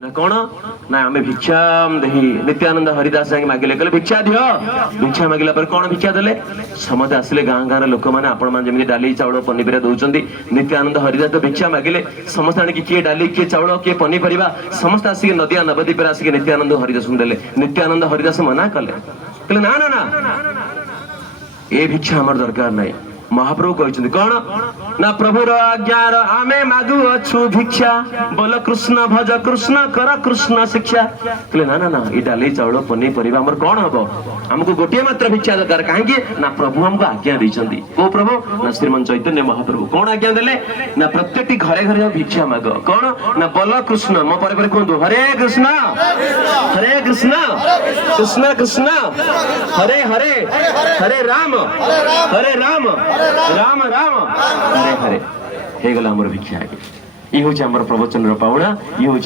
कौन ना आम भिक्षा दही नित्यानंद हरिदास जाए मागिले कहले भिक्षा दियो भिक्षा मागिला पर कौन भिक्षा देले समस्त आसिले गाँ गाँव लोक मैंने आपण मैंने डाली चाउल पनीपरिया दौरान नित्यानंद हरिदास तो भिक्षा मागिले समस्त आनिक किए डाली किए चाउल किए पनीपरिया समस्त आसिक नदिया नवद्वीप आसिक नित्यानंद हरिदास देले नित्यानंद हरिदास मना कले कहले ना ना ना ए भिक्षा हमार दरकार नहीं महाप्रभु कहते कौन ना प्रभुर आज्ञार आमे मागु अच्छु भिक्षा बोल कृष्ण भज कृष्ण कर कृष्ण शिक्षा कहले ना ना ना ये डाली चाउल पनीपरिया हमर कौन हम हमको गोटे मात्र भिक्षा दरकार कहीं ना प्रभु हमको आज्ञा देछंदी को प्रभु ना श्रीमान चैतन्य महाप्रभु कौन आज्ञा देले ना प्रत्येक घरे घरे भिक्षा माग कौन ना बोल कृष्ण मो पर कहतु हरे कृष्ण कृष्ण कृष्ण हरे हरे हरे राम राम राम हरे हरे हे गला हमर भिक्षा ये हूँ प्रवचन पावना ये हूँ